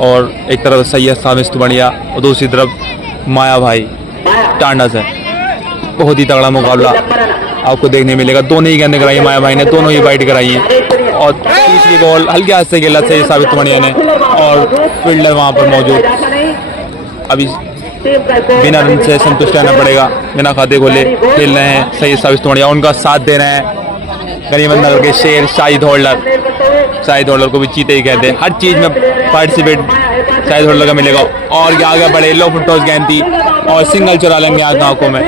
और एक तरफ सैयद साबिस तुमड़िया और दूसरी तरफ माया भाई टांडा से। बहुत ही तगड़ा मुकाबला आपको देखने मिलेगा। दोनों ही गेंदें कराई माया भाई ने, दोनों ही वाइड कराई हैं। और तीसरी बॉल हल्के हाथ से खेला सैयद साबिस तुमड़िया ने और फील्डर वहां पर मौजूद। अभी बिना रन से संतुष्ट रहना पड़ेगा, बिना खाते खोले खेल रहे हैं सैयद साबिस तुमड़िया। उनका साथ दे रहे हैं गनीमत नगर के शेर शाहिद होल्डर को भी चीते ही कहते हैं। हर चीज में पार्टिसिपेट शाहिद होल्डर का मिलेगा। और ये आगे बढ़े, लो फुट टॉस गेंद थी और सिंगल चुरा लेंगे आज आंखों में।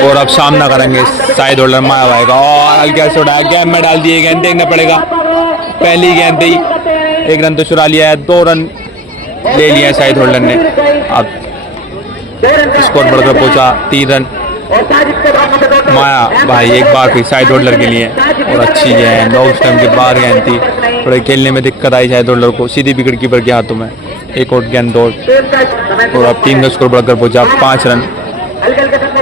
और अब सामना करेंगे शाहिद होल्डर माया भाई का। और हल्के से उड़ाया, गेंद में डाल दिए, गेंद देखना पड़ेगा। पहली गेंद थी, 1 रन तो चुरा लिया है, 2 रन ले लिया शाहिद होल्डर ने। अब स्कोर बढ़कर पहुंचा 3 रन। माया भाई एक बार फिर शाहिद होल्डर के लिए और अच्छी गेंद, ऑफ स्टंप के बाहर गेंद थी। थोड़े खेलने में दिक्कत आई शाहिद होल्डर को, सीधी विकेट कीपर के हाथों में। एक और गेंद दौड़ और अब टीम का स्कोर बढ़कर पहुंचा 5 रन।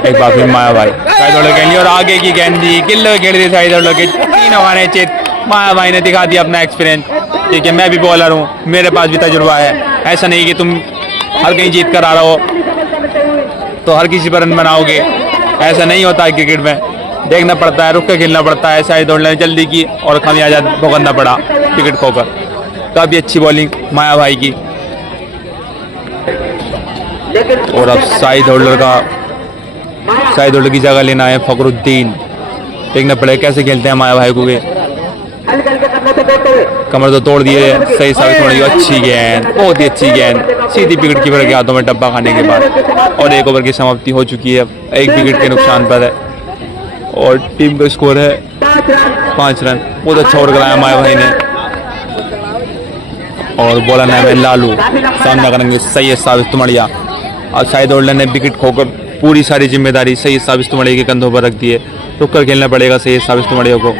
एक बार फिर माया भाई शाहिद होल्डर के लिए और आगे की गेंद दी, किल्लो खेल दी शाहिद होल्डर के। 3 हवाने चित, माया भाई ने दिखा दिया अपना एक्सपीरियंस। ठीक है, मैं भी बॉलर हूँ, मेरे पास भी तजुर्बा है। ऐसा नहीं कि तुम हर कहीं जीत कर आ रहे हो तो हर किसी पर रन बनाओगे, ऐसा नहीं होता है क्रिकेट में। देखना पड़ता है, रुक के खेलना पड़ता है। शाहिद होल्डर ने जल्दी की और खामियाजा भुगतना पड़ा विकेट खोकर। काफी अच्छी बॉलिंग माया भाई की। और अब शाहिद होल्डर की जगह लेना है फखरुद्दीन। देखना पड़ेगा कैसे खेलते हैं माया भाई को। कमर तो तोड़ दिए, सही साबित होने की अच्छी गेंद, बहुत ही अच्छी गेंद, सीधी विकेट कीपर के हाथों में डब्बा खाने के बाद। और 1 ओवर की समाप्ति हो चुकी है, 1 विकेट के नुकसान पर है और टीम का स्कोर है 5 रन। बहुत अच्छा ओवर कराया माया भाई ने। और बॉलर नाम है लालू, सामना करेंगे सैयद साबिस तुमड़िया। और शाहिद होल्डर ने विकेट खोकर पूरी सारी जिम्मेदारी सैयद साबिस तुमड़िया के कंधों पर रख दी है। रुक कर खेलना पड़ेगा सैयद साबिस तुमड़िया को,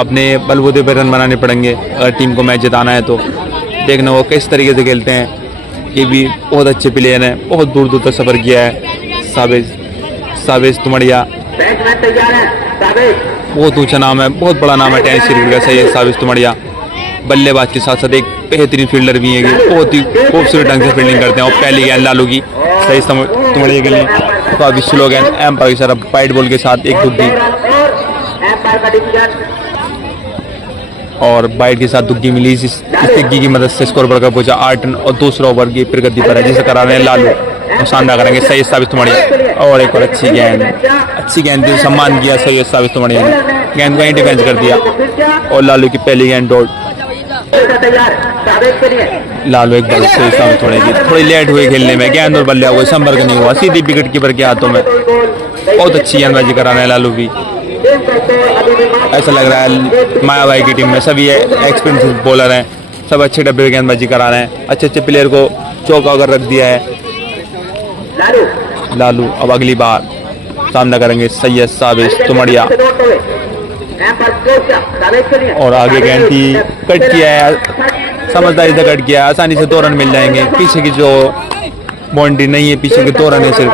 अपने बलबूते पर रन बनाने पड़ेंगे अगर टीम को मैच जिताना है तो। देखना वो किस तरीके से खेलते हैं। ये भी बहुत अच्छे प्लेयर हैं, बहुत दूर दूर तक सफ़र किया है साबिस तुमड़िया। बहुत ऊंचा नाम है, बहुत बड़ा नाम है टेनिस क्रिकेट का सैयद साबिस तुमड़िया। बल्लेबाज के साथ साथ एक बेहतरीन फील्डर भी है, बहुत ही खूबसूरत ढंग से फील्डिंग करते हैं। और पहली गेंद लालू की सैयद तुमड़िया के लिए काफी स्लो गेंद, एम्पायर की तरफ वाइड बॉल के साथ एक दुग्गी और वाइड के साथ दुग्गी मिली। इस दुग्गी की मदद से स्कोर बढ़कर पहुंचा 8 रन। और दूसरा ओवर की प्रगति पर है जिसे करा रहे हैं लालू। और सामना करेंगे सैयद साबिस तुमड़िया। और एक और अच्छी गेंद थी, सम्मान किया सैयद साबिस तुमड़िया ने, गेंद को ही डिफेंस कर दिया। और लालू की पहली गेंद डॉट। लालू एक बार सैयद साबिस तुमड़िया की थोड़ी लेट हुई खेलने में, गेंद और बल्ले कोई संपर्क नहीं हुआ, सीधी विकेट कीपर के हाथों में। बहुत अच्छी गेंदबाजी करा रहे हैं लालू भी। ऐसा लग रहा है माया भाई की टीम में सभी एक्सपीरियंस बॉलर हैं, सब अच्छे डब्बे गेंदबाजी करा रहे हैं। अच्छे प्लेयर को चौका कर रख दिया है लालू। अब अगली बार सामना करेंगे सैयद साबिस तुमड़िया। और आगे गेंद थी, कट किया है, समझदारी से कट किया है, आसानी से 2 रन मिल जाएंगे। पीछे की जो बाउंड्री नहीं है, पीछे के 2 रन है सिर्फ।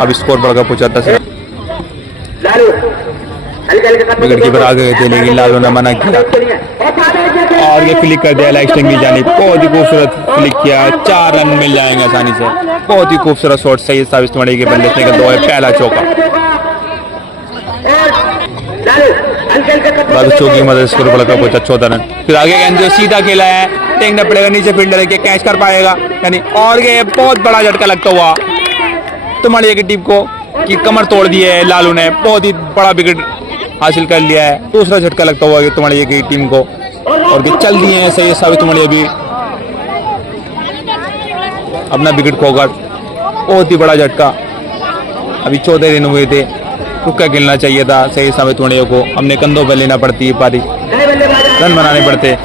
अब स्कोर बढ़कर पहुंचा 10 रन। विकेट कीपर आगे गए थे लेकिन लालू ने मना किया और ये फ्लिक कर दिया लेग स्टंप की जानिब। बहुत ही खूबसूरत फ्लिक किया, 4 रन मिल जाएंगे आसानी से। बहुत ही खूबसूरत शॉट सैयद साबिस तुमड़िया के बल्ले से दो है, पहला चौका। चौकी की मदद से बढ़कर पहुंचा 14 रन। फिर आगे गेंद जो सीधा खेला है, देखना पड़ेगा नीचे फील्डर है कि कैच कर पाएगा यानी। और ये बहुत बड़ा झटका लगता हुआ तुमड़िया की टीम को कि कमर तोड़ दी है लालू ने, बहुत ही बड़ा विकेट हासिल कर लिया है। दूसरा झटका लगता हुआ तुमड़िया की टीम को और चल दिए हैं सैयद साबिस तुमड़िया भी अपना विकेट खोकर। बहुत ही बड़ा झटका। अभी 14 रन हुए थे, रुक कर खेलना चाहिए था सैयद साबिस तुमड़िया को, अपने कंधों पर लेना पड़ती है पारी, रन बनाने पड़ते।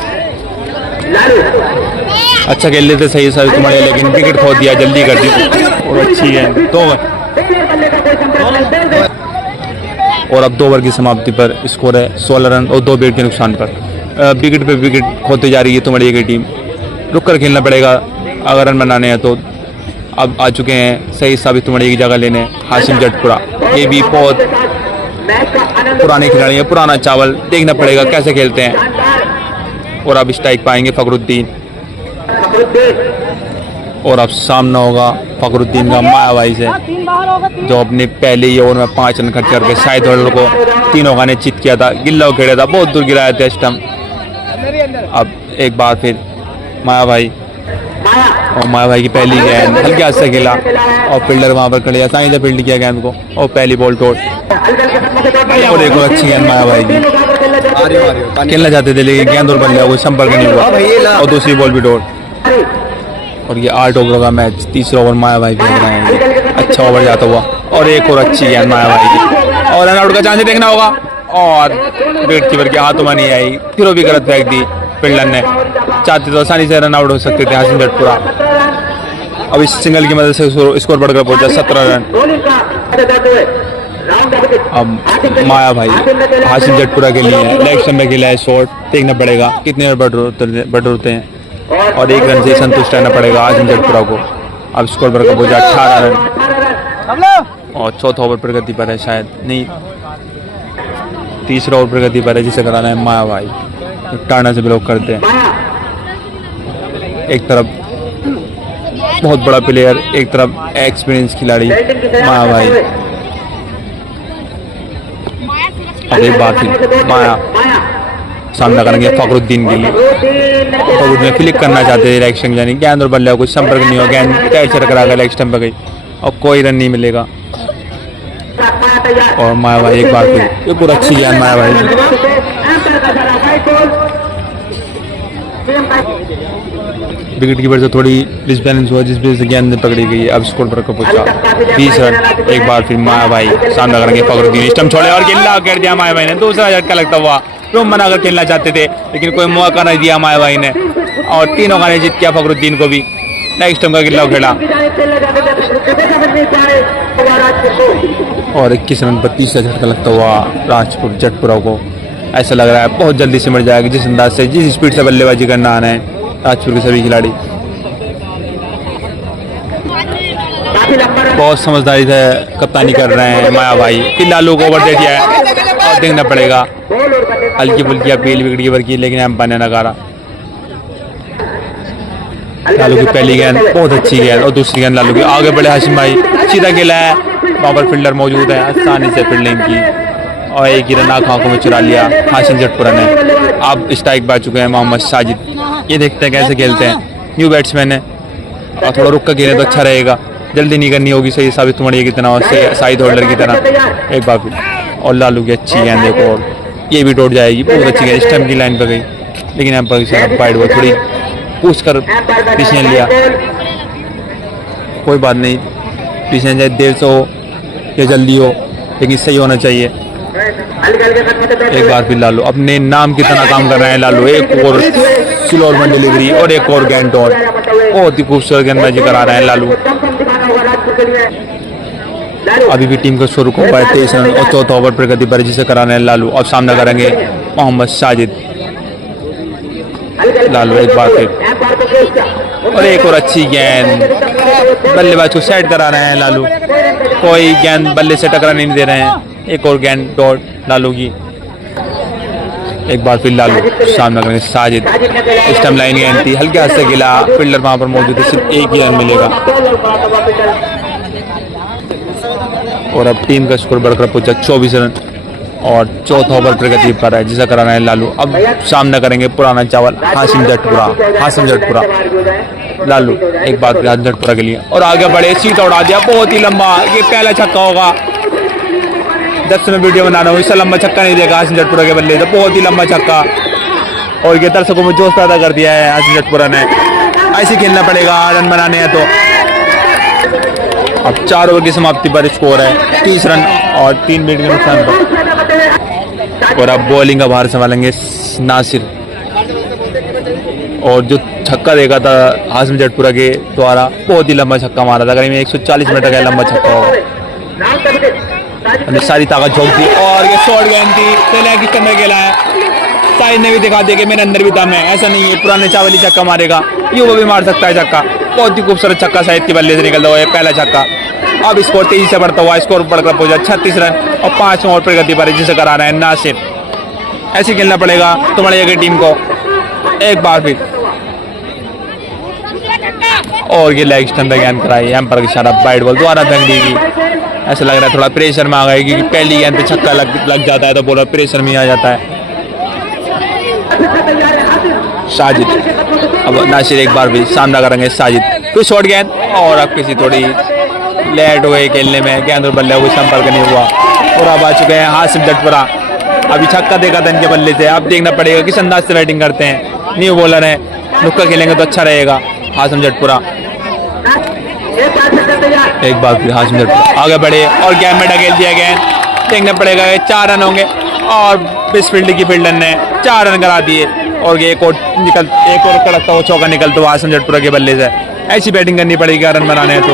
अच्छा खेल लेते सैयद साबिस तुमड़िया लेकिन विकेट खो दिया, जल्दी कर दी। और अच्छी है 2 और अब 2 ओवर की समाप्ति पर स्कोर है 16 रन और 2 विकेट के नुकसान पर। विकेट पे विकेट खोते जा रही है तुमड़िया की टीम, रुक कर खेलना पड़ेगा अगर रन बनाने हैं तो। अब आ चुके हैं सैयद साबिस तुमड़िया की जगह लेने हाशिम जटपुरा। ये भी बहुत पुराने खिलाड़ी है, पुराना चावल, देखना पड़ेगा कैसे खेलते हैं। और अब स्ट्राइक पाएंगे फखरुद्दीन, और अब सामना होगा फखरुद्दीन का माया भाई से, जो अपने पहले ही ओवर में 5 रन खर्च करके शायद होल्डर को 3 ओवर ने चित किया था। गिल्ला खेड़ा था, बहुत दूर गिराया था स्टंप। अब एक बार फिर माया भाई, और माया भाई की पहली गेंद हल्के हाथ से खेला, और फील्डर वहां पर खड़े आसानी से फील्ड किया गेंद को, और पहली बॉल तोड़। और एक और अच्छी गेंद माया भाई की, खेलना चाहते थे लेकिन गेंद और बल्ले कोई संपर्क नहीं हुआ, और दूसरी बॉल भी तोड़। और ये 8 ओवर का मैच, तीसरा ओवर माया भाई खेल रहे हैं, अच्छा ओवर जाता हुआ। और एक और अच्छी गेंद माया भाई की, और रन आउट का चांस देखना होगा, और विकेट कीपर के हाथों में नहीं आई, फिर भी गलत फेंक दी फील्डर ने। चाहते तो आसानी से रन आउट हो सकते थे हासिम जटपुरा। अब इस सिंगल की मदद से स्कोर बढ़कर पहुंचा 17 रन। अब माया भाई हासिम जटपुरा के लिए लेग स्टंप में खेला है शॉट, देखना पड़ेगा कितने रन बढ़ होते हैं, और 1 रन से संतुष्ट रहना पड़ेगा हासिम जटपुरा को। अब स्कोर बढ़कर पहुंचा 18 रन, और चौथा ओवर प्रगति पर है, शायद नहीं तीसरा ओवर प्रगति पर है, जिसे कराना है माया भाई। टाना से ब्लॉक करते हैं। एक तरफ बहुत बड़ा प्लेयर, एक तरफ एक्सपीरियंस खिलाड़ी माया भाई। अब एक बार फिर माया सामना करेंगे फखरुद्दीन के लिए। फखरुद्दीन फ्लिक करना चाहते थे लेग स्टंप, यानी गेंद और बल्ले कोई संपर्क नहीं हुआ, गेंद पैर से टकरा कर लेग स्टंप पर गई, और कोई रन नहीं मिलेगा। और माया भाई एक बार फिर एक और अच्छी गेंद माया भाई। विकेट कीपर से थोड़ी डिसबैलेंस हुआ, जिस वजह से गेंद पकड़ी गई। अब स्कोर पर पहुंचा 20 रन। एक बार फिर माया भाई सामना करेंगे फखरुद्दीन, स्टंप छोड़े और गिल्ला कर दिया माया भाई ने। दूसरा झटका लगता हुआ, तुम मना कर खेलना चाहते थे लेकिन कोई मौका नहीं दिया माया भाई ने, और 3 ओवर ने जीत किया फखरुद्दीन को भी। लेग स्टंप का गिल्ला खेला, और 21 रन पर तीसरा झटका लगता हुआ राजपुर जटपुरा को। ऐसा लग रहा है बहुत जल्दी सिमट जाएगा, जिस अंदाज से जिस स्पीड से बल्लेबाजी करना आना है राजपुर के सभी खिलाड़ी। बहुत समझदारी से कप्तानी कर रहे हैं माया भाई। फिर लालू को ओवर दे दिया है, और देखना पड़ेगा हल्की फुल्की अपील विकेट कीपर की, लेकिन एम्पायर ने नकारा। लालू की पहली गेंद बहुत अच्छी गेंद, और दूसरी गेंद लालू की। आगे बढ़े हाशिम भाई, सीधा खेला है, वहाँ पर फील्डर मौजूद है, आसानी से फील्डिंग की, और एक ही रन आंखों में चुरा लिया हाशिम जटपुरा ने। अब स्ट्राइक पा चुके हैं मोहम्मद साजिद। ये देखते हैं कैसे खेलते हैं, न्यू बैट्समैन है, और थोड़ा रुक कर खेलें तो अच्छा रहेगा, जल्दी नहीं करनी होगी, सही साबित तुम्हारी की तरह और शाहिद होल्डर की तरह। एक बार फिर, और लालू की अच्छी गेंद देखो, और ये भी टूट जाएगी, बहुत अच्छी गेंद स्टंप की लाइन पर गई, लेकिन एम्पायर वाइड हुआ, थोड़ी पूछ कर डिसीजन लिया। कोई बात नहीं, डिसीजन चाहे देर से हो या जल्दी हो, लेकिन सही होना चाहिए। एक बार फिर लालू अपने नाम की तरह काम कर रहे हैं। लालू एक और स्लोअर में डिलीवरी, और एक और गेंद और, बहुत ही खूबसूरत गेंदबाजी करा रहे हैं लालू। अभी भी टीम का स्कोर को 23 रन, और चौथा ओवर प्रगति पर जिसे करा रहे हैं लालू। अब सामना करेंगे मोहम्मद साजिद। लालू एक बार फिर, और एक और अच्छी गेंद, बल्लेबाज को सेट करा रहे हैं लालू, कोई गेंद बल्ले से टकरा नहीं दे रहे हैं। एक और गेंद डॉट लालू की। एक बार फिर लालू सामना करेंगे साजिद, स्टंप लाइन गेंद थी, हल्के हाथ से गिला, फील्डर वहां पर मौजूद है, सिर्फ एक ही रन मिलेगा। और अब टीम का स्कोर बढ़कर पहुंचा 24 रन, और चौथा ओवर प्रगति पर है, जिसे कराना है लालू। अब सामना करेंगे पुराना चावल हाशिम जटपुरा। लालू एक बार फिर हाशिम जटपुरा के लिए, और आगे बढ़े, सीधा उड़ा दिया, बहुत ही लंबा, ये पहला छक्का होगा। जब से मैं वीडियो बना रहा हूँ, इससे लंबा छक्का नहीं देगा हाशिम जटपुरा के बल्ले, तो बहुत ही लंबा छक्का, और ये दर्शकों में जोश पैदा कर दिया है हाशिम जटपुरा ने। ऐसे खेलना पड़ेगा रन बनाने हैं तो। अब 4 ओवर की समाप्ति पर स्कोर है 30 रन और 3 विकेट के नुकसान पर। और अब बॉलिंग का भार संभालेंगे नासिर, और जो छक्का देखा था हाशिम जटपुरा के द्वारा, बहुत ही लंबा छक्का मारा था, करीब 140 मीटर का लंबा छक्का होगा। सारी ताकत झोंक दी, और ये शॉर्ट गेंद थी, पहले किस में खेला है, शाहिद ने भी दिखा दिया कि मेरे अंदर भी दम है, ऐसा नहीं है पुराने चावल ही छक्का मारेगा, ये वो भी मार सकता है छक्का। बहुत ही खूबसूरत छक्का शाहिद के बल्ले से निकलता हुआ है, पहला छक्का। अब स्कोर तेजी से बढ़ता हुआ, स्कोर बढ़कर पहुंचा 36 रन और 5 ओवर प्रगति पर जिसे करा रहे हैं नासिर। ऐसे खेलना पड़ेगा तुम्हारी की टीम को एक बार फिर। और ये लेग स्टंप पे गेंद कराई, एम्पायर के इशारा वाइड बॉल दोबारा फेंक देगी। ऐसा लग रहा है थोड़ा प्रेशर में आ गई, क्योंकि पहली गेंद पे छक्का लग जाता है तो बॉलर प्रेशर में आ जाता है। साजिद, अब नासिर एक बार भी सामना करेंगे साजिद, कोई शॉर्ट गेंद और अब किसी थोड़ी लेट हुए खेलने में, गेंद और बल्ले कोई संपर्क नहीं हुआ और अब आ चुके हैं हासिम जटपुरा। अभी छक्का देखा था इनके बल्ले से, अब देखना पड़ेगा किस अंदाज से बैटिंग करते हैं। न्यू बॉलर है, नुक्का खेलेंगे तो अच्छा रहेगा। हासिम जटपुरा एक बार फिर हासिम जटपुरा आगे बढ़े और गेंद में ढकेल दिया गेंद। देखना पड़ेगा 4 रन होंगे और बिस फील्ड की फील्डर ने 4 रन करा दिए और एक और कड़कता हुआ चौका निकलता हुआ हासिम जटपुरा के बल्ले से। ऐसी बैटिंग करनी पड़ेगी रन बनाने हैं तो।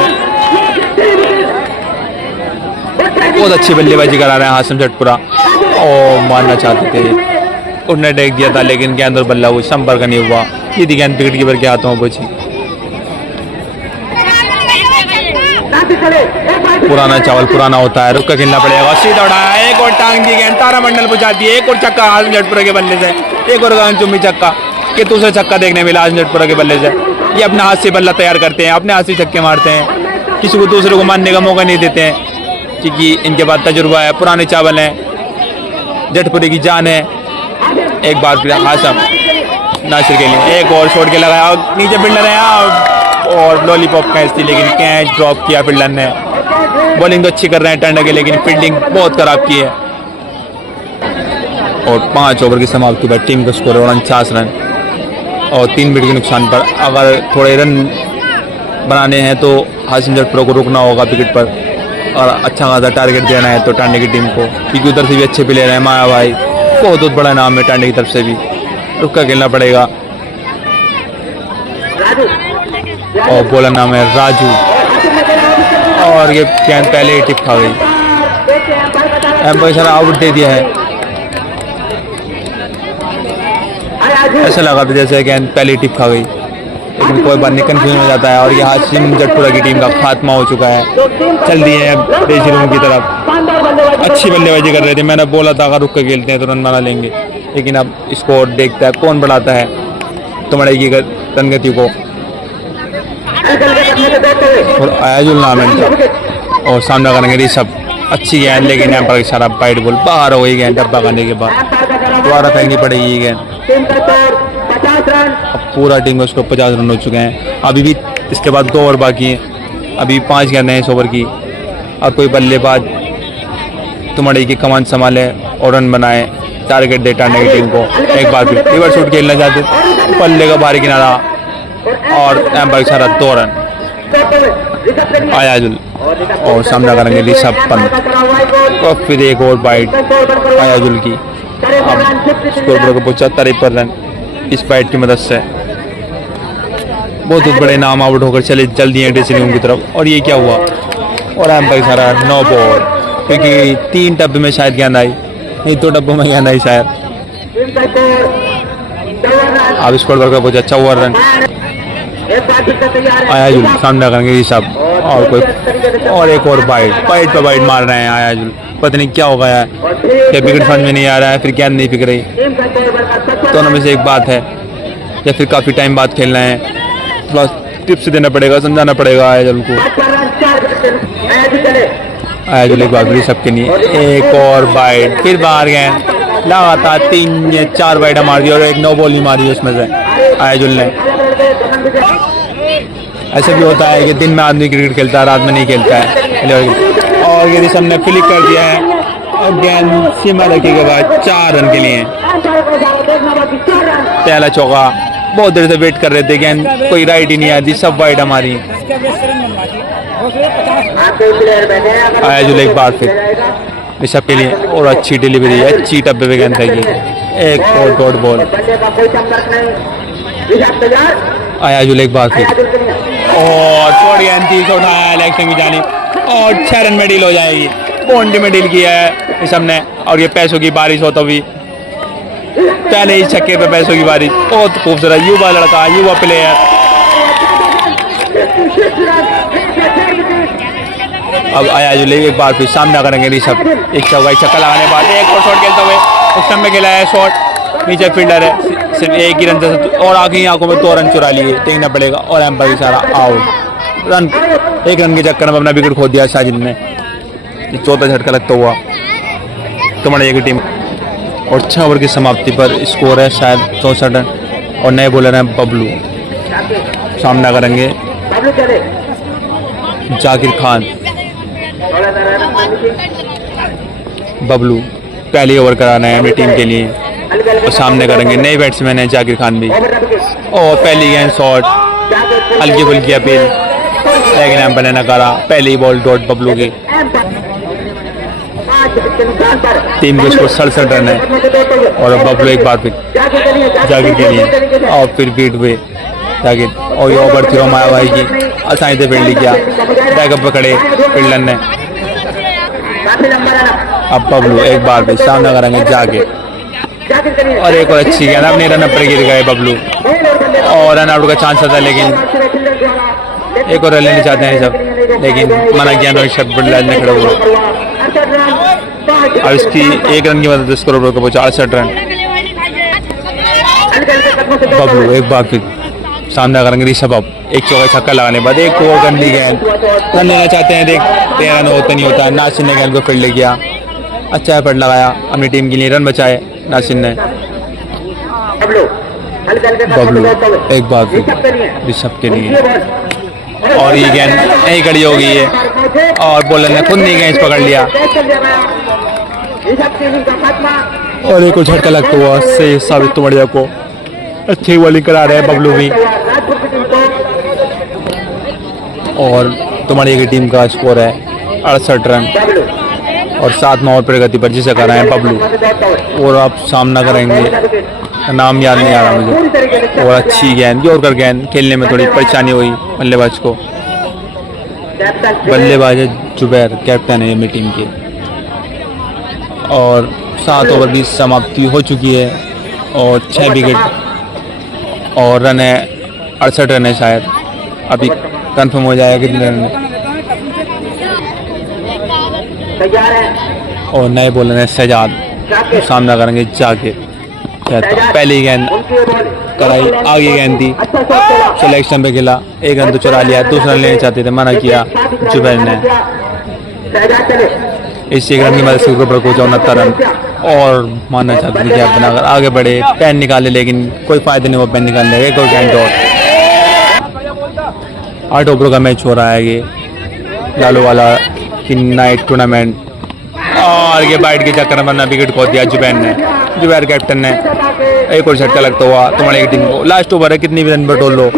बहुत अच्छी बल्लेबाजी करा रहे हैं हासिम जटपुरा और मारना चाहते थे, उन्होंने टेक दिया था लेकिन गेंद और बल्ला कोई संपर्क नहीं हुआ। सीधी गेंद विकेट कीपर के हाथों में पहुंची। पुराना चावल पुराना होता है, रुक कर खेलना पड़ेगा। सीधा उड़ाया, एक और टांग की गेंद तारामंडल पहुंचाती है, एक और छक्का हासिम जटपुरा के बल्ले से, एक और गगनचुंबी छक्का के दूसरा छक्का देखने मिला हासिम जटपुरा के बल्ले से। ये अपने हाथ से बल्ला तैयार करते हैं, अपने हाथ से छक्के मारते हैं, किसी को दूसरे को मारने का मौका नहीं देते हैं, क्योंकि इनके पास तजुर्बा है, पुराने चावल हैं, जटपुरे की जान है। एक बार फिर हासिम नासिर के लिए एक और शॉट के लगाया, नीचे फील्डर है और लॉलीपॉप कैच थी लेकिन कैच ड्रॉप किया फील्डर ने। बॉलिंग तो अच्छी कर रहे हैं टंडा के, लेकिन फील्डिंग बहुत खराब की है। और 5 ओवर की समाप्ति पर टीम का स्कोर 49 रन और 3 विकेट के नुकसान पर। अगर थोड़े रन बनाने हैं तो हासिम जटपुरा को रुकना होगा विकेट पर और अच्छा खासा टारगेट देना है तो टांडे की टीम को, क्योंकि उधर से भी अच्छे प्लेयर हैं। माया भाई बहुत बड़ा नाम है टांडे की तरफ से भी, रुक कर खेलना पड़ेगा। और बॉलर नाम है राजू और ये गेंद पहले ही टिप खा गई, एम्पायर सारा आउट दे दिया है। ऐसा लगा था जैसे गेंद पहले ही टिप खा गई, लेकिन कोई बात नहीं, कंफ्यूजन हो जाता है। और ये हासिम जटपुरा की टीम का खात्मा हो चुका है, चल दिए हैं देसी रूम की तरफ। अच्छी बल्लेबाजी कर रहे थे, मैंने बोला था अगर रुक कर खेलते हैं तो रन बना लेंगे, लेकिन अब स्कोर देखता है कौन बढ़ाता है तुम्हारे की रनगति को। और आयाजुल नाम है और सामना करेंगे ऋषभ। अच्छी गेंद लेकिन यहाँ पर सारा वाइड बॉल बाहर हो गई गेंद, डब्बा करने के बाद दोबारा फेंकनी पड़ेगी गेंद। अब पूरा टीम में उसको 50 रन हो चुके हैं, अभी भी इसके बाद 2 ओवर बाकी हैं, अभी 5 गेंदें हैं इस ओवर की। और कोई बल्लेबाज तुम्हारी की कमान संभाले और रन बनाए, टारगेट दे टांडे की टीम को। एक बार फिर रिवर्स शॉट खेलना चाहते, बल्ले का बाहरी किनारा और एम्पायर सारा 2 रन। आयाजुल और सामना करेंगे ऋषभ पंत और फिर एक और बाइट आयाजुल की। अब स्कोर बढ़कर पहुंचा 53 रन इस बाइट की मदद से। बहुत बड़े नाम आउट होकर चले जल्दी हैं ड्रेसिंग रूम की तरफ। और ये क्या हुआ, और एम्पायर सारा 9 बॉल, क्योंकि 3 डब्बे में शायद गेंद आई, नहीं 2 डब्बों में गेंद आई शायद। अब स्कोर बढ़कर पहुंचा 54 रन। आयाजुल सामना करेंगे ऋषभ और कोई और एक और बाइट पे बाइट मार रहे हैं आयाजुल। पता नहीं क्या हो गया है, क्या विकेट समझ में नहीं आ रहा है, फिर गेंद नहीं पिक रही, दोनों में से एक बात है, या फिर काफ़ी टाइम बाद खेलना है। थोड़ा टिप्स देना पड़ेगा, समझाना पड़ेगा आयाजुल को। आयाजुल एक बार ऋषभ के लिए एक और बाइट, फिर बाहर गेंद, लगातार 3 या 4 बाइट मार दी और एक 9 बॉल नहीं मारी उसमें से आयाजुल ने। ऐसा भी होता है कि दिन में आदमी क्रिकेट खेलता है, रात में नहीं खेलता है। और ये ऋषभ ने फ्लिक कर दिया है और गेंद सीमा रखी के बाद 4 रन के लिए पहला चौका। बहुत देर से वेट कर रहे थे, गेंद कोई राइट ही नहीं आती, सब वाइड हमारी। आयाजुल एक बार फिर ऋषभ के लिए और अच्छी डिलीवरी है, अच्छी टप्पे पे गेंद फेंकी, एक और डॉट बॉल। आयाजुल एक बार फिर और थोड़ी गेंद 30 उठाया इलेक्शन की जानिब और 6 रन में डील हो जाएगी। बाउंड्री में डील किया है ऋषभ ने। और ये पैसों की बारिश हो तो भी पहले ही छक्के पे पैसों की बारिश। बहुत खूबसूरत युवा लड़का, युवा प्लेयर। अब आया जो ले एक बार फिर सामना करेंगे ऋषभ, एक चौका छक्का लगाने के बाद एक और शॉट खेलते हुए उस टाइम में खेला है शॉट, नीचे फील्डर है, सिर्फ एक ही रन से और आगे आंखों में 2 रन चुरा लिए, देखना पड़ेगा। और एम्पायर इशारा आउट, रन एक रन के चक्कर में अपना विकेट खो दिया साजिद ने, चौथा झटका लगता हुआ तुम्हारी एक टीम। और 6 ओवर की समाप्ति पर स्कोर है शायद 64 रन और नए बॉलर हैं बबलू, सामना करेंगे जाकिर खान। बबलू पहली ओवर कराना है अपनी टीम के लिए और सामने करेंगे नए बैट्समैन है जाकिर खान भी। और पहली गेंद शॉट, हल्की फुल्की अपील, लेकिन एम्पायर ने नकारा, पहली बॉल डॉट बबलू की। टीम के स्कोर 67 रन है और बबलू एक बार फिर जाकिर के लिए और फिर बीट हुए जाकिर। और ये ओवर थी रोमाया भाई की, आसानी से फील्डिंग किया, बैकअप पे खड़े फील्डर ने। अब बबलू एक बार फिर सामना करेंगे जाकिर और एक और अच्छी गेंद, अपने रन पर गिर गए बबलू और रन आउट का चांस था, लेकिन एक और रन लेना चाहते हैं सब, लेकिन मना किया तो ऋषभ ने खड़े हुए। अब इसकी एक रन की मदद से स्कोर पर पहुंचा 68 रन। बबलू एक बार फिर सामना करेंगे ऋषभ, अब एक चौका छक्का लगाने के बाद एक और गंदी गेंद, रन लेना चाहते हैं, देखते रन होता नहीं होता है। नासिर ने गेंद को फील्ड ले किया, अच्छा एफर्ट लगाया अपनी टीम के लिए, रन बचाए नासिर ने। बबलू एक बार फिर ऋषभ के लिए और ये गेंद नहीं खड़ी हो गई है और बॉलर ने खुद नहीं गेंद पकड़ लिया और एक और झटका लगता हुआ से साबित तुमड़िया को अच्छी बॉलिंग करा रहे हैं बबलू भी। और तुम्हारी की टीम का स्कोर है 68 रन और 7वां ओवर प्रगति पर जिसे कर रहे हैं बबलू। और आप सामना करेंगे, नाम याद नहीं आ रहा मुझे, और अच्छी गेंद और गेंद खेलने में थोड़ी परेशानी हुई बल्लेबाज को। बल्लेबाज है जुबैर, कैप्टन है ये मेरी टीम के। और 7 ओवर की समाप्ति हो चुकी है और 6 विकेट और रन है 68 रन है शायद, अभी कंफर्म हो जाएगा कितने रन है। और नए बॉलर है सजाद, सामना करेंगे जाकिर। पहली गेंद कराई, आगे गेंद थी, सिलेक्शन पे खेला, एक रन तो चुरा लिया, दूसरा रन लेना चाहते थे, मना किया जुबैर ने। इस एक रन की मदद से ऊपर पहुंचा 69 रन और मानना चाहते थे कि आप बनाकर आगे बढ़े, पेन निकाले, लेकिन कोई फायदा नहीं हुआ पेन निकालने। एक और गेंद और, 8 ओवर का मैच हो रहा है ये लालू वाला की नाइट टूर्नामेंट और ये बाइट के चक्कर में विकेट खो दिया जुबैर ने, जुबैर कैप्टन ने। एक और झटका लगता हुआ तुम्हारी टीम को। लास्ट ओवर है, कितनी भी रन पर डोल लो,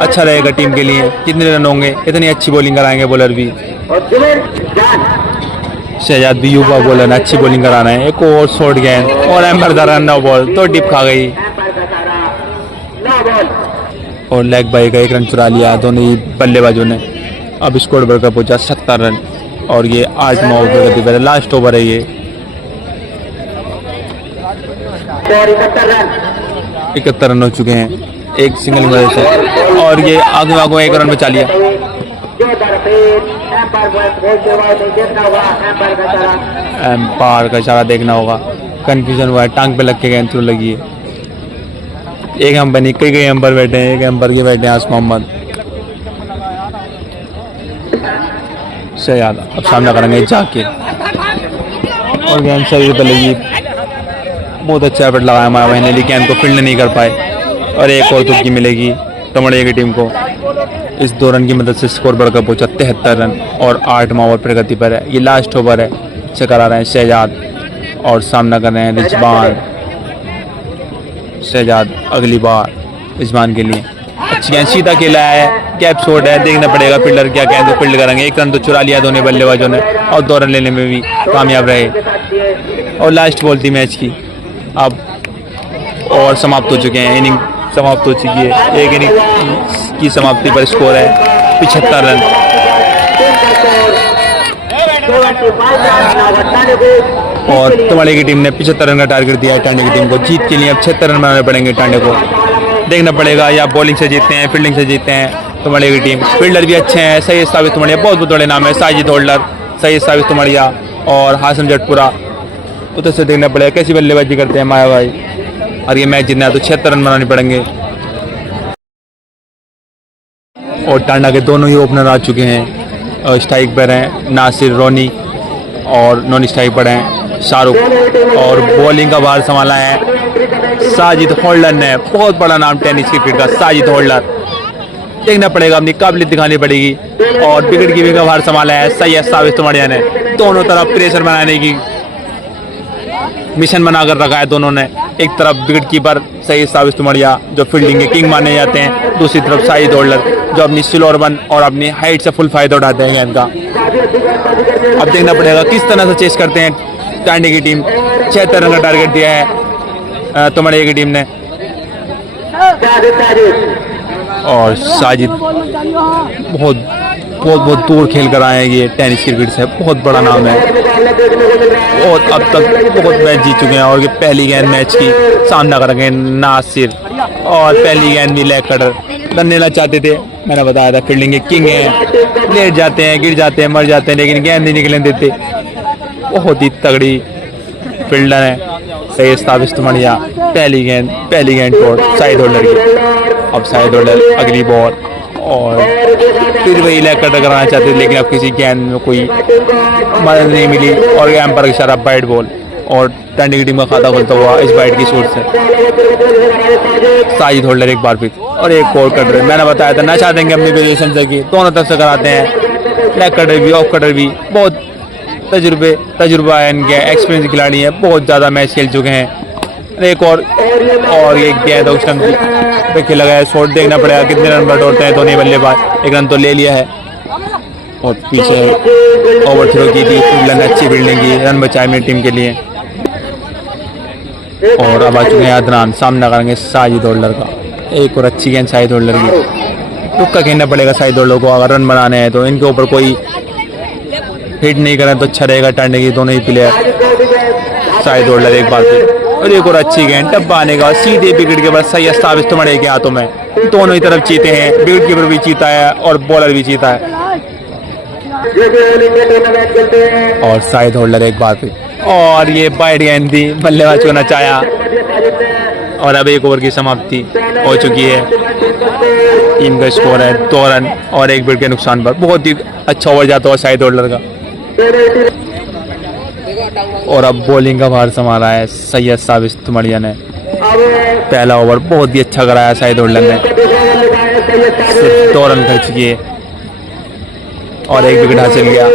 अच्छा रहेगा टीम के लिए। कितने रन होंगे, इतनी अच्छी बॉलिंग कराएंगे बॉलर भी। शहजाद भी युवा बॉलर है, अच्छी बॉलिंग कराना है। एक और शॉर्ट गेंद और एम्बर रन नो बॉल, तो टिप खा गई और लेग बाई का 1 रन चुरा लिया दोनों ही बल्लेबाजों ने। अब स्कोर बढ़कर पहुंचा 70 रन और ये 8वां ओवर का लास्ट ओवर है ये। 71 रन हो चुके हैं एक सिंगल की वजह से और ये आगे आगो 1 रन बचा लिया। एम्पायर का इशारा देखना होगा, कंफ्यूजन हुआ है, टांग पे लग के गेंद थ्रू लगी है। एक एम्पायर नहीं, कई एम्पायर बैठे हैं, एक एम्पायर के बैठे हैं आस मोहम्मद शहजाद। अब सामना करेंगे जाकिर और गेंद शरीर पे लगी, बहुत अच्छा एफर्ट लगाया हमारा भाई ने, लेकिन गेंद को फील्ड नहीं कर पाए और एक और तुक्की मिलेगी टमड़िया की टीम को। इस 2 रन की मदद से स्कोर बढ़कर पहुंचा 73 रन और 8वां ओवर प्रगति पर है। ये लास्ट ओवर है, इसे करा रहे हैं शहजाद और सामना कर रहे हैं रिजवान। शहजाद अगली बार रिजवान के लिए अच्छी गेंद, सीधा खेला है, कैप शॉट है, देखना पड़ेगा फील्डर क्या कहें तो फील्ड करेंगे। 1 रन तो चुरा लिया दोनों बल्लेबाजों ने और 2 रन लेने में भी कामयाब रहे और लास्ट बॉल थी मैच की। अब और समाप्त हो चुके हैं, इनिंग समाप्त हो चुकी है। एक इनिंग की समाप्ति पर स्कोर है 75 रन और तुम्हारे की टीम ने 75 रन का टारगेट दिया है टांडे की टीम को। जीत के लिए अब 76 रन बनाने पड़ेंगे टांडे को। देखना पड़ेगा या बॉलिंग से जीतते हैं, फील्डिंग से जीतते हैं, तुमड़िया की टीम। फील्डर भी अच्छे हैं, सैयद साबित तुमड़िया बहुत बहुत बड़े नाम है, साजिद होल्डर, सैयद साबित तुमड़िया और हासिम जटपुरा। उधर से देखना पड़ेगा कैसी बल्लेबाजी करते हैं माया भाई। और ये मैच जीतना है तो 76 रन बनाने पड़ेंगे। और टांडा के दोनों ही ओपनर आ चुके हैं, स्ट्राइक पर हैं नासिर रोनी और नॉन स्ट्राइक पर हैं शाहरुख। और बॉलिंग का भार संभाला है साजिद होल्डर ने, बहुत बड़ा नाम टेनिस क्रिकेट का साजिद होल्डर। देखना पड़ेगा, अपनी काबिलियत दिखानी पड़ेगी। और विकेट कीपिंग का भार संभाला है सैयद साबित तुमड़िया ने। दोनों तरफ प्रेशर बनाने की मिशन बनाकर रखा है दोनों ने। एक तरफ विकेट कीपर सैयद साबित तुमड़िया जो फील्डिंग के किंग माने जाते हैं, दूसरी तरफ साजिद होल्डर जो अपनी स्लो रन और अपनी हाइट से फुल फायदा उठाते हैं गेंद का। अब देखना पड़ेगा किस तरह से चेस करते हैं टांडे की टीम। 76 रन का टारगेट दिया है तुमड़िया की टीम ने। और साजिद बहुत बहुत बहुत दूर खेल कर आए हैं ये टेनिस क्रिकेट से, बहुत बड़ा नाम है। और अब तक बहुत मैच जीत चुके हैं। और ये पहली गेंद मैच की सामना करेंगे नासिर, और पहली गेंद भी लेग कटर करने चाहते थे। मैंने बताया था फील्डिंग के किंग हैं, लेट जाते हैं, गिर जाते हैं, मर जाते हैं, लेकिन गेंद नहीं निकलने देते। बहुत ही तगड़ी फील्डर है सैयद साबित तुमड़िया। पहली गेंद छोड़ साइड होल्डर की। अब साइड होल्डर अगली बॉल, और फिर वही लेग कटर कराना चाहते थे, लेकिन अब किसी गेंद में कोई मदद नहीं मिली और एम्पायर का इशारा बैट बॉल। और टांडे की टीम का खाता खुलता हुआ इस बैट की शॉट से साजिद होल्डर एक बार फिर, और एक और कटर। मैंने बताया था ना चाहते हैं अपनी पोजीशन से कि दोनों तरफ से कराते हैं, लेग कटर भी ऑफ कटर भी। बहुत तजुर्बा है इनके, एक्सपीरियंस खिलाड़ी है, बहुत ज़्यादा मैच खेल चुके हैं। एक और ये गेंद ऑफ स्टंप पे खेला गया है, शॉट देखना पड़ेगा कितने रन पर दौड़ते हैं दोनों बल्लेबाज। एक रन तो ले लिया है और पीछे ओवर थ्रो की थी, अच्छी फील्डिंग की, रन बचाए मेरी टीम के लिए। और अब आ चुके हैं अदनान, सामना करेंगे साजिद होल्डर का। एक और अच्छी गेंद साजिद होल्डर की, तुक्का खेलना पड़ेगा साजिद होल्डर को अगर रन बनाने हैं तो। इनके ऊपर कोई हिट नहीं करें तो अच्छा रहेगा टांडे की दोनों ही प्लेयर। साजिद होल्डर एक बार फिर, और एक और अच्छी गेंद टप्पा आने का सीधे विकेट के बाद सैयद साबित तुमड़िया के हाथों में। दोनों ही तरफ जीते हैं, विकेट कीपर भी जीता है और बॉलर भी जीता है। और साजिद होल्डर एक बार फिर, और ये बैट गेंद थी, बल्लेबाज को नचाया। और अब एक ओवर की समाप्ति हो चुकी है। टीम का स्कोर है 2 रन और 1 विकेट के नुकसान पर। बहुत ही अच्छा ओवर जाता हुआ साजिद होल्डर का। और अब बॉलिंग का भार संभाला है सैयद साबित तुमड़िया ने। पहला ओवर बहुत ही अच्छा कराया साजिद होल्डर ने, सिर्फ 2 रन कर चुकी है और 1 विकेट हासिल किया।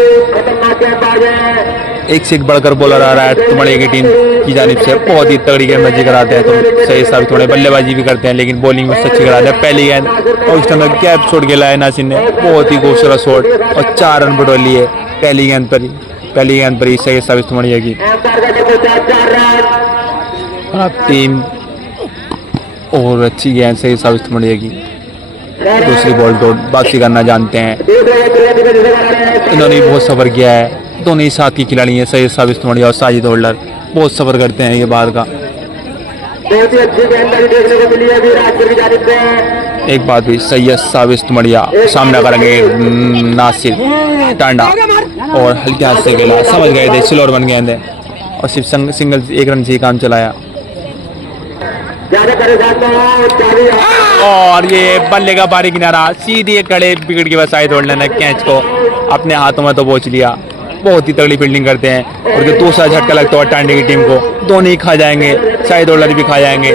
एक से एक बढ़कर बॉलर आ रहा है तुमड़िया की टीम की जानिब से। बहुत ही तगड़ी गेंदबाजी कराते हैं तो सैयद साबित तुमड़िया, बल्लेबाजी भी करते हैं लेकिन बॉलिंग में अच्छी कराते हैं। पहली गेंद और उस टाइम कैप शॉट खेला है नासिर ने, बहुत ही खूबसूरत शॉट, और 4 रन बटोर लिए पहली गेंद पर ही सैयद साबित तुमड़िया की। और अब 3 और अच्छी गेंद सैयद साबित तुमड़िया की। दूसरी बॉल तो वापसी करना जानते हैं, इन्होंने बहुत सफर किया है। दोनों ही साथ की खिलाड़ी हैं सैयद साबित तुमड़िया और साजिद होल्डर, बहुत सफर करते हैं ये बाहर का। एक बात भी सैयद साबित तुमड़िया सामना करेंगे नासिर टांडा, और हल्के हाथ से खेला, समझ गए थे स्लोअर बन गेंद है और सिर्फ सिंगल 1 रन से ही काम चलाया। और ये बल्ले का बारी किनारा सीधे खड़े विकेट के बाद साजिद होल्डर ने कैच को अपने हाथों में तो पहुंच लिया। बहुत ही तगड़ी फील्डिंग करते हैं और ये दूसरा झटका लगता है टांडे की टीम को। दोनों ही खा जाएंगे, साजिद होल्डर भी खा जाएंगे,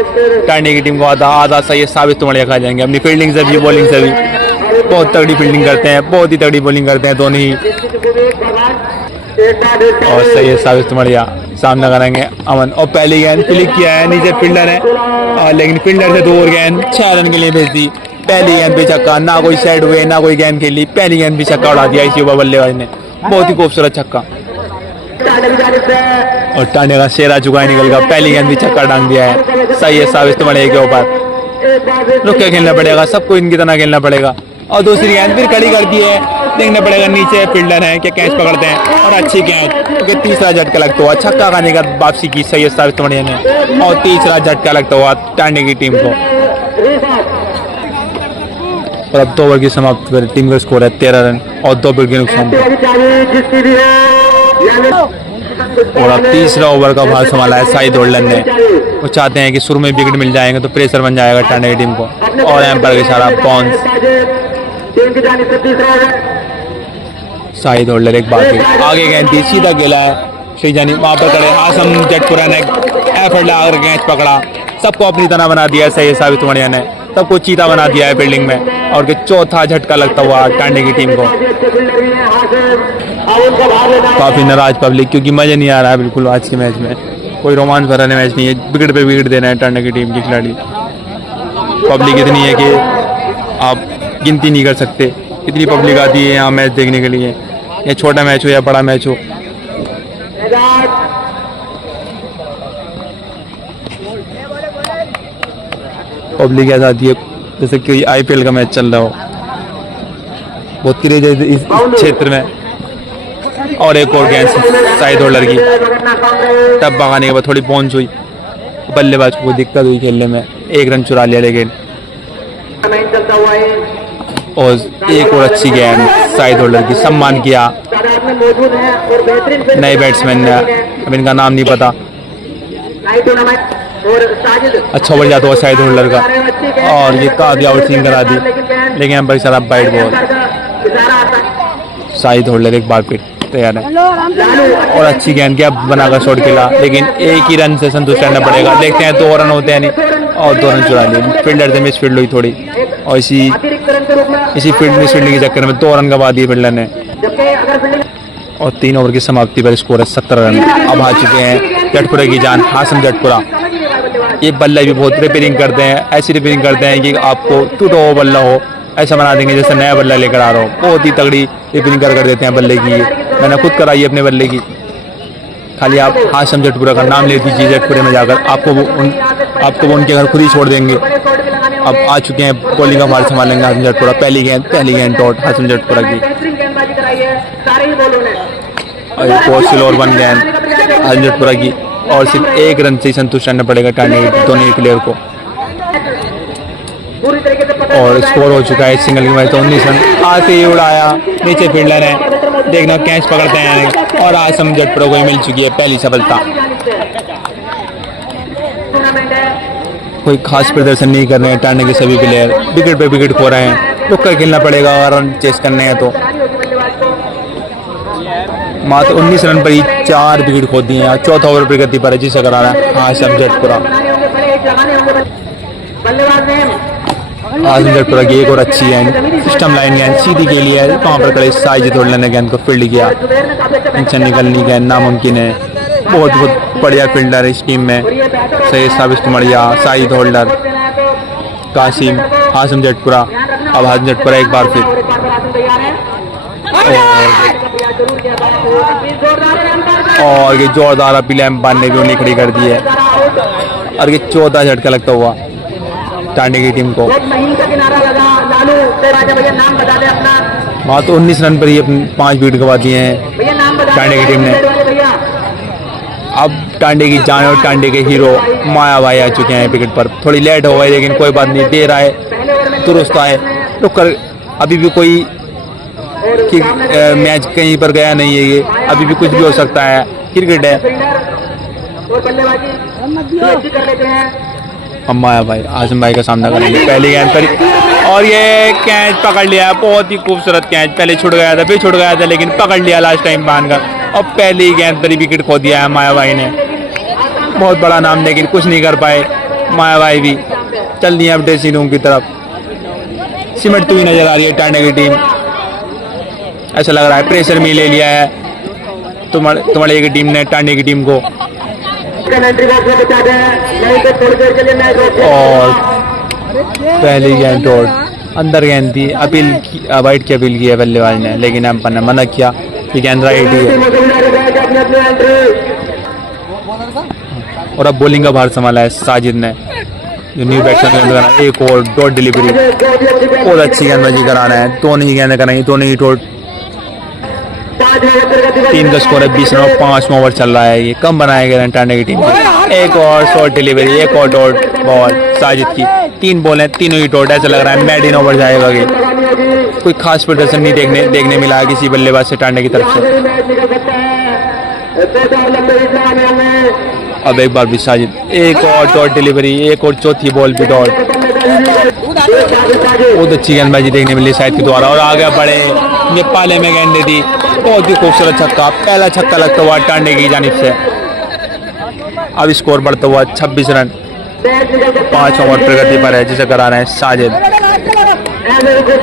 टांडे की टीम को आधा सैयद साबित तुमड़िया खा जाएंगे अपनी फील्डिंग से भी बॉलिंग से भी। बहुत तगड़ी फील्डिंग करते हैं, बहुत ही तगड़ी बॉलिंग करते हैं दोनों ही। और सैयद साबित तुमड़िया सामना करेंगे अमन, और पहली गेंद क्लिक किया है, नीचे फील्डर है लेकिन फील्डर से दूर गेंद 6 रन के लिए भेज दी। पहली गेंद पे छक्का, ना कोई साइड हुए ना कोई गेंद खेली, पहली गेंद भी छक्का उड़ा दिया इसी ओवर बल्लेबाज ने। बहुत ही खूबसूरत छक्का, और टांडे का शेर आ चुका है निकल का। पहली गेंद भी छक्का डांग दिया है सैयद साबित तुमड़िया के ऊपर। रुक के खेलना पड़ेगा, सबको इनकी तरह खेलना पड़ेगा। और दूसरी गेंद फिर खड़ी कर दी है, देखना पड़ेगा नीचे फील्डर है क्या कैच पकड़ते हैं। और अच्छी गेंद, क्योंकि तीसरा झटका लगता हुआ छक्का खाने का वापसी की सैयद साबित तुमड़िया ने, और तीसरा झटका लगता हुआ टांडे की टीम को। और अब 2 ओवर की समाप्ति पर टीम का स्कोर है 13 रन और 2 विकेट के नुकसान पर। और अब तीसरा ओवर का भार संभाला है शाहिद होल्डर ने। वो चाहते हैं कि शुरू में विकेट मिल जाएंगे तो प्रेशर बन जाएगा टांडे की टीम को। और एम्पायर का इशारा बाउंस। शाहिद होल्डर एक बार आगे गेंद थी, सीधा खेला है श्रीजानी, वहां पर खड़े हासम जटपुरा ने एफर्ट लगाकर कैच पकड़ा, सबको अपनी तरह बना दिया सही साबित वड़िया ने, सबको चीता बना दिया है फील्डिंग में। और कि चौथा झटका लगता हुआ टांडे की टीम को। काफी नाराज पब्लिक, क्योंकि मजा नहीं आ रहा है बिल्कुल आज के मैच में, कोई रोमांच भरा मैच नहीं है, विकेट पे विकेट दे रहे हैं टांडे की टीम के खिलाड़ी। पब्लिक इतनी है कि आप गिनती नहीं कर सकते, इतनी पब्लिक आती है यहाँ मैच देखने के लिए, या छोटा मैच हो या बड़ा मैच हो। पब्लिक ऐसा आती है जैसे कि आईपीएल का मैच चल रहा हो, बहुत क्रेज है इस क्षेत्र में। और एक और गेंद शाहिद होल्डर की, टप भगाने के बाद थोड़ी पहुंच हुई, बल्लेबाज को दिक्कत हुई खेलने में, 1 रन चुरा लिया लेकिन। और एक और अच्छी गेंद शाहिद होल्डर की, सम्मान किया नए बैट्समैन ने, अब इनका नाम नहीं पता। अच्छा ओवर जाता हुआ शाहिद होल्डर का, और ये काफी आउट स्विंग करा दी, लेकिन हम भाई सारा बाइट बॉल। शाहिद होल्डर एक बार फिर तैयार है, और अच्छी गेंद क्या बनाकर शॉट खेला, लेकिन एक ही रन से संतुष्ट रहना पड़ेगा। देखते हैं 2 रन होते हैं नहीं, और 2 रन चुरा लिए। फील्डर से मिस फील्ड हुई थोड़ी, और इसी मिस फील्डिंग के चक्कर में 2 रन गवा दिए फील्डर ने। और 3 ओवर की समाप्ति पर स्कोर है 17 रन। अब आ चुके हैं जटपुरा की जान हासम जटपुरा। ये बल्ले भी बहुत रिपेयरिंग करते हैं, ऐसी रिपेयरिंग करते हैं कि आपको टूटा हुआ बल्ला हो ऐसा बना देंगे जैसे नया बल्ला लेकर आ रहा हो। बहुत ही तगड़ी रिपेयरिंग कर देते हैं बल्ले की, मैंने खुद कराई है अपने बल्ले की। खाली आप हासम जटपुरा का नाम ले दीजिए जटपुरे में जाकर, आपको वो उनके घर खुद ही छोड़ देंगे। अब आ चुके हैं बॉलिंग का भार संभालेंगे हासम जटपुरा। पहली गेंद डॉट हासम जटपुरा की, और एक और स्लोअर 1 गेंद हासम जटपुरा की, और सिर्फ 1 रन से संतुष्ट रहना पड़ेगा टांडे दोनों ही प्लेयर को। और स्कोर हो चुका है सिंगल की मैच तो 19 रन। आते ही उड़ाया नीचे फील्डर है, देखना कैच पकड़ते हैं, और हासम जटपुरा को मिल चुकी है पहली सफलता। कोई खास प्रदर्शन नहीं कर रहे हैं टांडे के सभी प्लेयर, विकेट पे विकेट खो रहे हैं, रुक कर खेलना पड़ेगा अगर रन चेस करने हैं तो। मात्र 19 रन पर ही 4 विकेट खो दिए हैं। चौथा ओवर प्रगति पर जिसे करा रहा है हासम जटपुरा। हासम जटपुरा की एक और अच्छी गेंद, सिस्टम लाइन गेंद सीधी के लिए, वहाँ पर खड़े शाहिद होल्डर ने गेंद को फील्ड किया, नीचे निकलनी गेंद नामुमकिन है। बहुत बढ़िया फील्डर इस टीम में, सही साबित मड़िया, शाहिद होल्डर, कासिम, हासम जटपुरा। अब हासम जटपुरा एक बार फिर, और ये जोरदार अपील एम्पायर ने भी उन्हें खड़ी कर दी है, और ये 14 झटका लगता हुआ टांडे की टीम को। मात्र 19 रन पर ही अपने 5 विकेट गवा दिए हैं टांडे की टीम ने। अब टांडे की जान और टांडे के हीरो माया भाई आ चुके हैं विकेट पर। थोड़ी लेट हो गई लेकिन कोई बात नहीं, देर आए दुरुस्त आए, रुक कर। अभी भी कोई कि मैच कहीं पर गया नहीं है, ये अभी भी कुछ भी हो सकता है, क्रिकेट है। हम माया भाई आजम भाई का सामना करेंगे पहली गेंद पर, और ये कैच पकड़ लिया, बहुत ही खूबसूरत कैच। पहले छुट गया था, फिर छुट गया था, लेकिन पकड़ लिया लास्ट टाइम बांधकर, और पहली गेंद पर ही विकेट खो दिया है माया भाई ने। बहुत बड़ा नाम, लेकिन कुछ नहीं कर पाए माया भाई भी। चल दिए अब ड्रेसिंग रूम की तरफ, सिमटती हुई नजर आ रही है टांडे की टीम। ऐसा लग रहा है प्रेशर में ले लिया है तुम्हारे की टीम ने टांडे की टीम को। और पहली गेंद और अंदर गेंद थी, अपील की, वाइड की अपील की है बल्लेबाज ने, लेकिन एम्पायर ने मना किया कि गेंद राइट ही है। और अब बॉलिंग का भार संभाला है साजिद ने, जो न्यू बैट्समैन। एक और डॉट डिलीवरी, बहुत अच्छी गेंदबाजी कराना है, दोनों ही गेंदें कराई, दोनों ही डॉट। टीम का स्कोर है 20 रन, 5वां ओवर चल रहा है, ये कम बनाए गए टांडे की टीम। एक और शॉर्ट डिलीवरी, एक और डॉट बॉल साजिद की, 3 बॉल हैं, तीनों ही डॉट। ऐसा लग रहा है मेड इन ओवर जाएगा कि कोई खास प्रदर्शन नहीं देखने मिला है किसी बल्लेबाज से टांडे की तरफ से। अब एक बार भी साजिद, एक और डॉट डिलीवरी, एक और चौथी बॉल भी डॉट। बहुत अच्छी गेंदबाजी देखने मिली शायद के द्वारा और आगे बढ़े। ये पाले में गेंद दे दी, बहुत ही खूबसूरत छक्का, पहला छक्का लगता हुआ टांडे की जानिब से। अब स्कोर बढ़ता हुआ 26 रन 5 ओवर प्रगति पर है जिसे करा रहे हैं साजिद।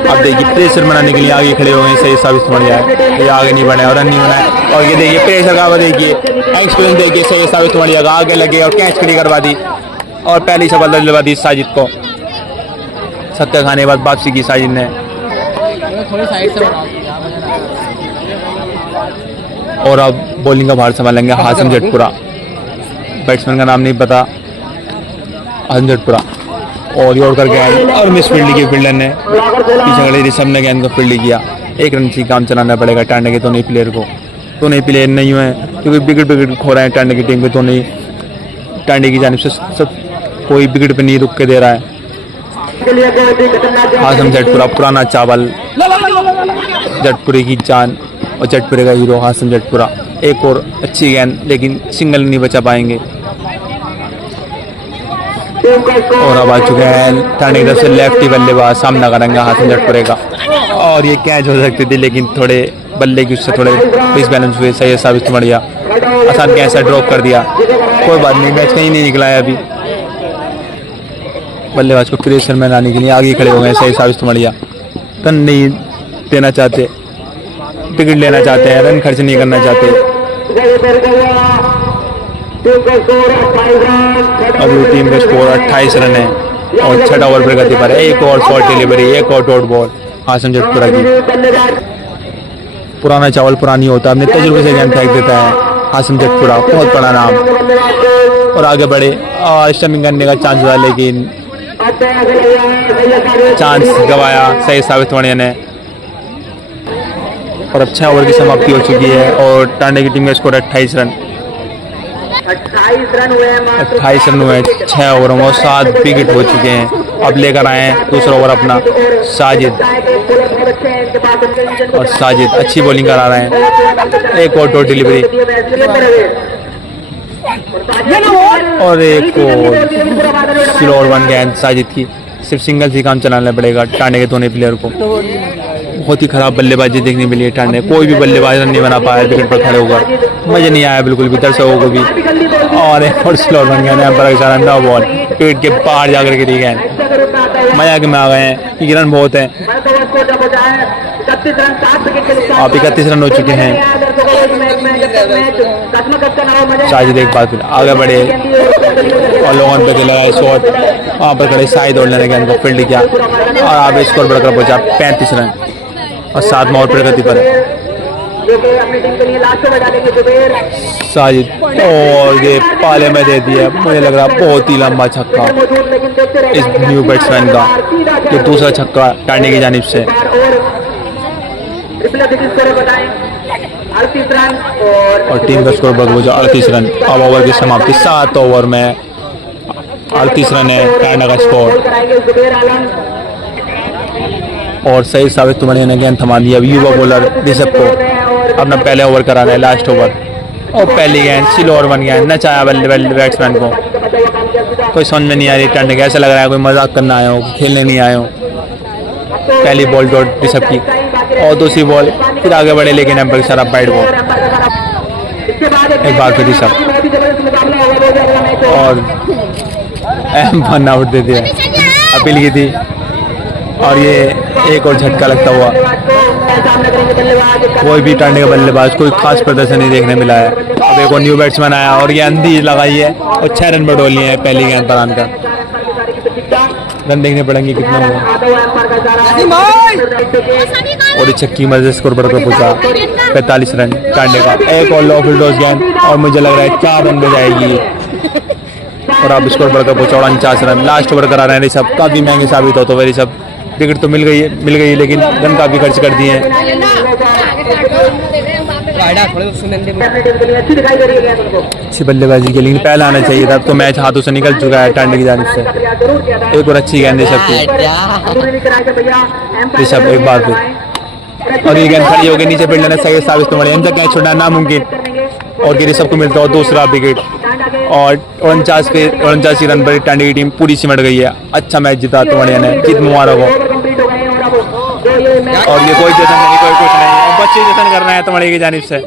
अब देखिए प्रेशर बनाने के लिए आगे खड़े हो गए, सही साबित हो गया है, ये आगे नहीं बढ़े और रन नहीं बनाए। और ये देखिए प्रेशर का देखिए एक्सपीरियंस देखिए, सही साबित हो गया, आगे लगे और कैच खड़ी करवा दी और पहली सफलता दिलवा दी साजिद को। छक्का खाने के बाद वापसी की साजिद ने। और अब बॉलिंग का भार संभालेंगे हासिम जटपुरा, बैट्समैन का नाम नहीं पता, हासिम जटपुरा। और योर कर गया और मिस फील्ड की फील्डर ने पीछे खड़े ऋषभ ने गेंद को फील्ड किया। 1 रन से काम चलाना पड़ेगा टांडे के दोनों प्लेयर को। दोनों प्लेयर नहीं हुए क्योंकि विकेट खो रहे हैं टांडे की टीम के। दोनों टांडे की जानिब से सब कोई विकेट पे नहीं रुक के दे रहा है। हासिम जटपुरा पुराना चावल, जटपुरे की जान और जटपुरे का हीरो हासिम जटपुरा। एक और अच्छी गेंद लेकिन सिंगल नहीं बचा पाएंगे। और अब आ चुके हैं टांडे की तरफ से लेफ्टी बल्लेबाज, सामना करेंगे हासिम जटपुरे का। और ये कैच हो सकती थी लेकिन थोड़े बल्ले की उससे थोड़े डिसबैलेंस हुए, सही साबित बढ़िया आसान कैसा ड्रॉप कर दिया। कोई बात नहीं, मैच कहीं नहीं निकला है अभी। बल्लेबाज को प्रेशर में लाने के लिए आगे खड़े हो गए, सही साबित बढ़िया। रन नहीं देना चाहते, विकेट लेना चाहते हैं, रन खर्च नहीं करना चाहते। अभी टीम का स्कोर 28 रन है और 6 ओवर प्रगति पर है। एक और शॉर्ट डिलीवरी, एक और डॉट बॉल हासिम जटपुरा की। पुराना चावल पुरानी होता है, अपने तजुर्बे से गेंद फेंक देता है हासिम जटपुरा, बहुत बड़ा नाम। और आगे बढ़े और स्टम्पिंग करने का चांस हुआ लेकिन चांस गवाया, सही साबित होने ने। और अब 6 ओवर की समाप्ति हो चुकी है और टांडे की टीम का स्कोर 28 रन 28 रन हुए 6 ओवरों में, 7 विकेट हो चुके हैं। अब लेकर आए हैं दूसरा ओवर अपना साजिद, और साजिद अच्छी बॉलिंग करा रहे हैं। एक और डॉट डिलीवरी और एक और स्लो और 1 गेंद साजिद की। सिर्फ सिंगल ही काम चलाना पड़ेगा टांडे के दोनों प्लेयर को। बहुत ही खराब बल्लेबाजी देखने मिली है टांडे, कोई भी बल्लेबाज रन नहीं बना पाया विकेट पर खड़े होकर, मजा नहीं आया बिल्कुल भी दर्शकों को भी। और एक और स्लो बन गया है, 9 बॉल पेट के बाहर जाकर गिरी गए, मजा के में आ गए हैं क्योंकि रन बहुत हैं। आप 31 रन हो चुके हैं। साजिद एक बार फिर आगे बढ़े और लोगों पे लगाए शॉट, वहाँ पर खड़े शाहिद और लेने गेंद को फील्ड किया और आप स्कोर बढ़कर पहुंचा 35 रन और 7 ओवर प्रगति पर है साजिद। और ये पाले में दे दिया, मुझे लग रहा बहुत ही लंबा छक्का इस न्यू बैट्समैन का, जो दूसरा छक्का टांडे की जानिब से। और टीम का स्कोर बढ़ गया 38 रन। अब ओवर की समाप्ति 7 ओवर में 38 रन है टांडा का स्कोर। और सही साबित तुम्हारे ने गेंद थमा दिया युवा बॉलर ऋषभ को, अपना पहले ओवर करा रहा है लास्ट ओवर। और पहली गेंद स्लो और 1 गेंद न चाहे बैट्समैन को, कोई समझ में नहीं आ रही टांडे का, ऐसा लग रहा है कोई मजाक करना आए हो, खेलने नहीं आए हो। पहली बॉल डॉट ऋषभ की और दूसरी बॉल फिर आगे बढ़े लेकिन एम्पायर सारा वाइड बॉल। एक बार फिर ऋषभ और वन आउट दे दिया, अपील की थी। और ये एक और झटका लगता हुआ, कोई भी टांडे का बल्लेबाज कोई खास प्रदर्शन नहीं देखने मिला है। अब एक और न्यू बैट्समैन आया और ये अंधी लगाई है और 6 रन बढ़ो लिए हैं पहली गेंद पर आनकर। रन देखने पड़ेंगे कितना हुआ। और इस छक्की मजे स्कोर बढ़कर पहुंचा 45 रन टांडे का। एक और लो फील्डर्स गेंद और मुझे लग रहा है 4 रन हो जाएगी और अब स्कोर बढ़कर पहुंचा 49 रन। लास्ट ओवर करा रहे हैं ऋषभ, काफी महंगे साबित हो तो वह ऋषभ विकेट तो मिल गई लेकिन रन काफी खर्च कर दिए हैं। अच्छी बल्लेबाजी के लिए पहले आना चाहिए था, अब तो मैच हाथों से निकल चुका है टांडे की जानिब से। एक और अच्छी गेंद ऋषभ की, ऋषभ एक बार फिर, और ये गेंद खड़ी हो गई नीचे, फील्डर ने सही साबित तो इनका कैच छोड़ना नामुमकिन, और ये ऋषभ को मिलता है दूसरा विकेट, और 49 रन पर टांडे की टीम पूरी सिमट गई है। अच्छा मैच जीता तुमड़िया ने, जीत मुबारक हो। और ये कोई जश्न नहीं, कोई कुछ नहीं, बच्चे जश्न कर रहे हैं तुमड़िया की जानिब से।